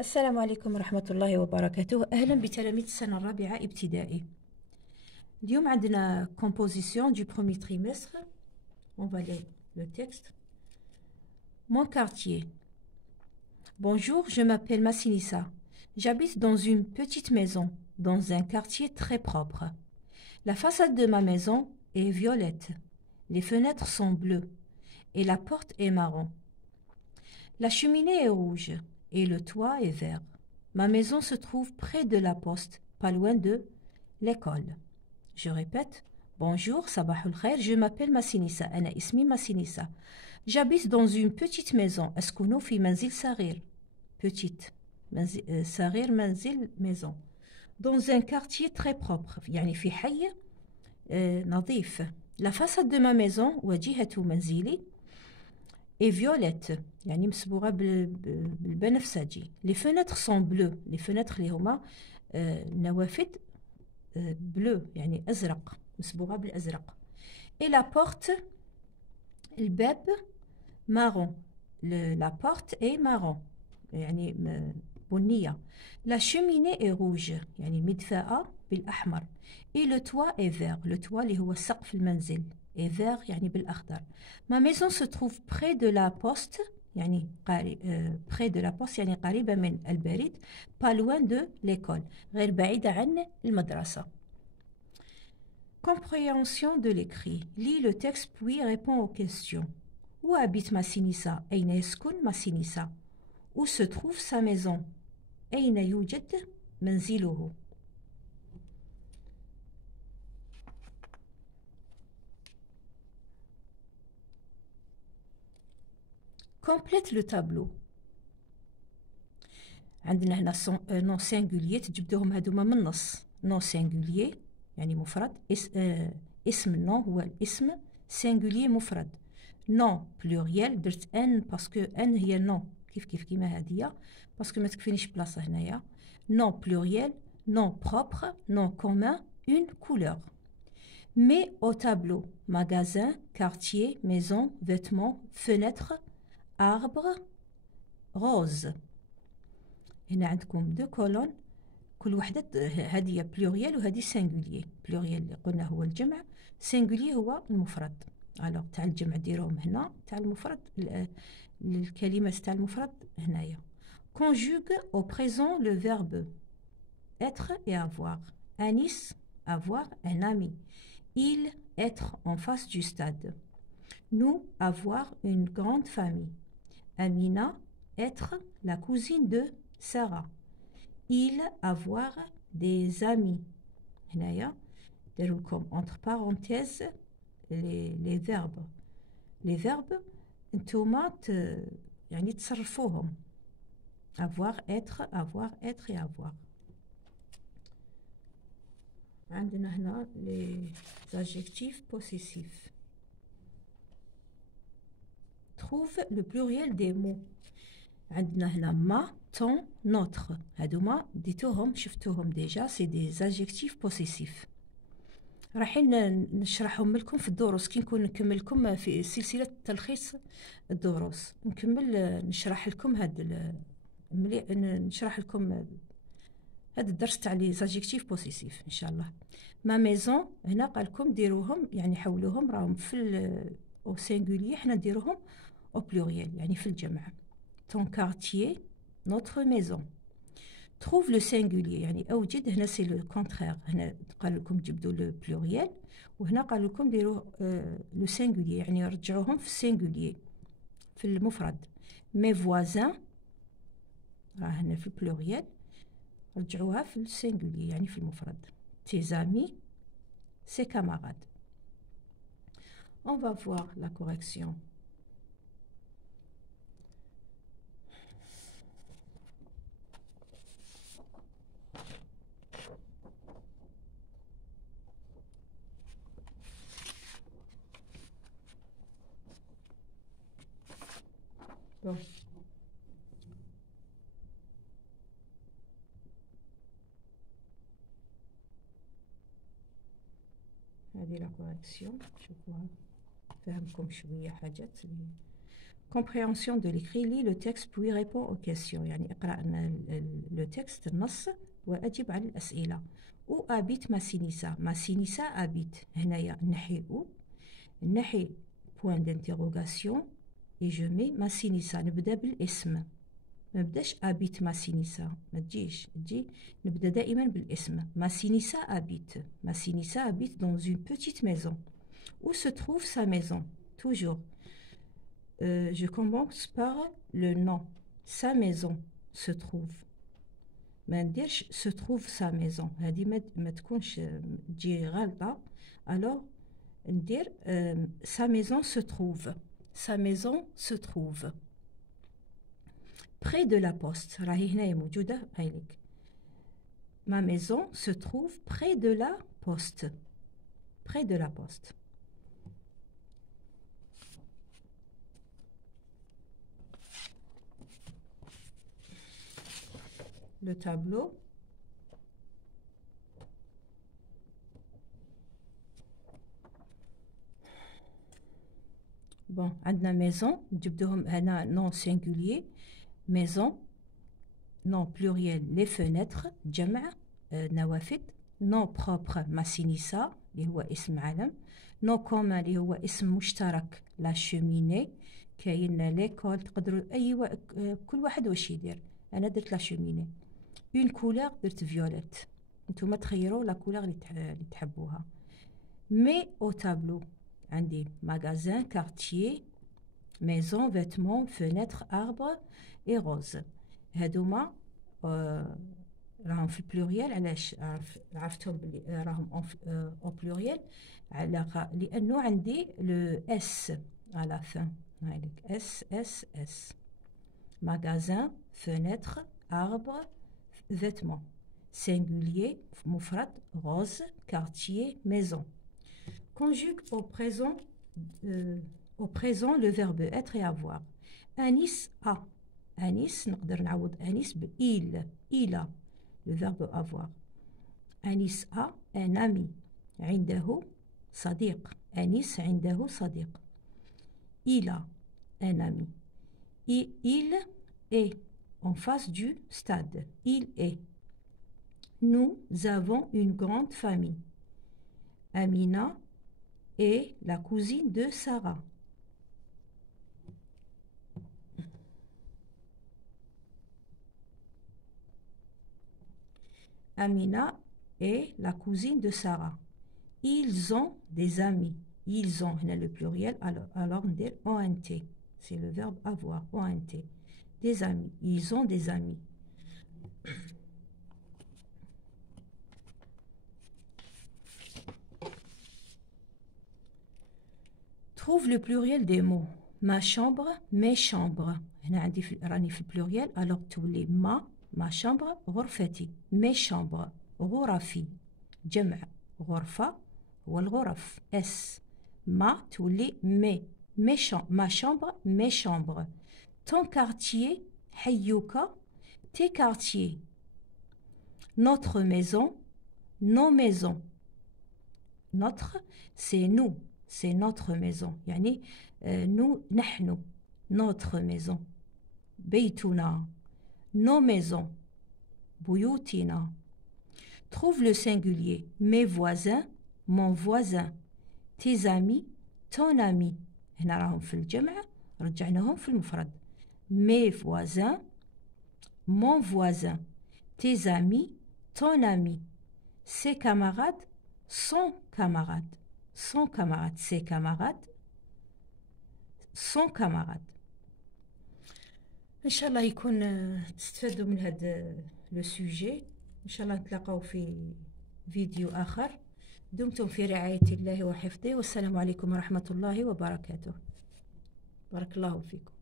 السلام عليكم ورحمة الله وبركاته. أهلا بتلاميذ السنة الرابعة ابتدائي. اليوم عندنا composition du premier trimestre. On va lire le texte. Mon quartier. Bonjour, je m'appelle Massinissa. J'habite dans une petite maison, dans un quartier très propre. La façade de ma maison est violette. Les fenêtres sont bleues et la porte est marron. La cheminée est rouge et le toit est vert. Ma maison se trouve près de la poste, pas loin de l'école. Je répète, bonjour, sabahul khair, je m'appelle Massinissa, ana ismi Massinissa. J'habite dans une petite maison, أسكن في منزل صغير. Petite, صغير منزل, maison. Dans un quartier très propre, يعني في حي نظيف. La façade de ma maison, واجهة منزلي, est violette, يعني مصبوغة بالبنفسجي. Les fenêtres sont bleues. Les fenêtres اللي هما النوافذ bleu يعني أزرق, مصبوغة بالأزرق. Et la porte, الباب marron. La porte est marron, يعني بنية. La cheminée est rouge, يعني مدفأة بالأحمر. Et le toit est vert. Le toit اللي هو سقف المنزل est vert يعني بالأخضر. Ma maison se trouve près de la poste, يعني près de la poste يعني قريبة من البريد, pas loin de l'école, غير بعيدة عن المدرسة. Compréhension de l'écrit. Lis le texte puis réponds aux questions. Où habite Massinissa? أين يسكن Massinissa? Où se trouve sa maison? أين يوجد منزله? Complète le tableau. عندنا هنا نون سينغوليي تجبدوهم هادوما من النص. نون سينغوليي يعني مفرد. اسم النون هو الاسم. سينغوليي مفرد. نون بلوريال درت ان باسكو ان هي نون كيف كيما هادية باسكو ما تكفينيش بلاصة هنايا. نون بلوريال, نون بروبر, نون كومون, اون كولور. مي au tableau magasin, quartier, maison, vêtements, fenêtre, arbre, rose. هنا عندكم دو كولون, كل وحدة هذه بلوريال وهذه سينغوليي. بلوريال اللي قلنا هو الجمع, سينغوليي هو المفرد. الوغ تاع الجمع ديروهم هنا, تاع المفرد الكلمات تاع المفرد هنايا. Conjugue au présent le verbe être et avoir. Anis, avoir un ami. Il, être en face du stade. Nous, avoir une grande famille. Amina, être la cousine de Sarah. Il, avoir des amis. هنايا داروا لكم entre parenthèses les verbes. Les verbes انتوما يعني تصرفوهم. avoir, être et avoir. عندنا هنا les adjectifs possessifs. Trouve le pluriel des mots. عندنا هنا ما, ton, notre. هادوما ديتوهم شفتوهم ديجا, سي دي adjectifs possessifs. رايحين نشرحهم لكم في الدروس كي نكون نكمل لكم في سلسلة تلخيص الدروس. نكمل نشرح لكم نشرح لكم هذا الدرس تاع لي زادجيكتيف بوسيسيف ان شاء الله. ما ميزون هنا قال لكم ديروهم يعني حولوهم راهم في او سينغوليي, حنا نديروهم او بلوريال يعني في الجمع. ton quartier, notre maison. trouve le singulier يعني اوجد. هنا سي لو كونترير, هنا قال لكم جبدوا لو بلوريال وهنا قال لكم ديروا لو سينغوليي يعني رجعوهم في السينغوليي في المفرد. مي فوازان راه هنا في البلوريال, رجعوها في السينغوليي يعني في المفرد. tes amis, ses camarades. On va voir la correction. Bon. هذه لا كوريكسيون. شوفوها فهمكم شوية حاجات compréhension de l'écrit. Lis le texte puis réponds aux questions. يعني اقرأ le texte النص وأجب على الأسئلة. Où habite Massinissa? Massinissa habite. هنايا نحي où نحي point d'interrogation et je mets Massinissa. نبدأ بالاسم، ما نبداش habite Massinissa، ما تجيش، تجي نبدأ دائما بالاسم. Massinissa habite. Massinissa habite dans une petite maison. Où se trouve sa maison? Toujours. Je commence par le nom. Sa maison se trouve. ما نديرش se trouve sa maison. هذه ما تكونش تجي غلطة. Alors ندير sa maison se trouve. Sa maison se trouve près de la poste. راهي هنايا موجودة هايلك. Ma maison se trouve près de la poste. Près de la poste. Le tableau. Bon, عندنا maison نجبدوهم هنا nom singulier maison, nom pluriel les fenêtres جمع نوافذ. nom propre Massinissa اللي هو اسم علم. nom commun اللي هو اسم مشترك la cheminée. كاين ليكول تقدروا كل واحد واش يدير. انا درت لا cheminée. une couleur درت فيوليت. نتوما تخيروا لا كولور اللي تحبوها. mais au tableau عندي magasin, quartier, maison, vêtements, fenêtres, arbres et roses. هادوما راهم في البلوريال. علاش عرفتهم بلي راهم او بلوريال؟ لانه عندي لو اس على fin. هايلك اس اس اس. magasin, fenêtre, arbre, vêtements. singulier مفرد rose, quartier, maison. Conjugue au présent le verbe être et avoir. Anis a. Anis نقدر نعوض Anis ب il a. Le verbe avoir. Anis a un ami. عنده صديق. Anis عنده صديق. Il a un ami. Il est en face du stade. Il est. Nous avons une grande famille. Amina est la cousine de Sarah. Amina est la cousine de Sarah. Ils ont des amis. Ils ont, on a le pluriel, alors on dit ONT. C'est le verbe avoir, ONT. Des amis. Ils ont des amis. Trouve le pluriel des mots. Ma chambre, mes chambres. هنا عندي راني في البلوريال. alors تولي ma chambre غرفتي. mes chambres غرفي. جمع غرفة والغرف اس. ما تولي ma chambre mes chambres. ton quartier حيوك. tes quartiers. notre maison nos maisons. notre c'est nous. C'est notre maison. يعني nous نحن. notre maison. بيتنا. nos maisons. بيوتنا. Trouve le singulier. mes voisins. mon voisin. tes amis. ton ami. هنا راهم في الجمع رجعناهم في المفرد. mes voisins. mon voisin. tes amis. ton ami. ses camarades. son camarade. son camarade. ses camarades. son camarade. إن شاء الله يكون تستفادوا من هذا لو سوجي. إن شاء الله نتلاقاو في فيديو آخر. دمتم في رعاية الله وحفظه، والسلام عليكم ورحمة الله وبركاته. بارك الله فيكم.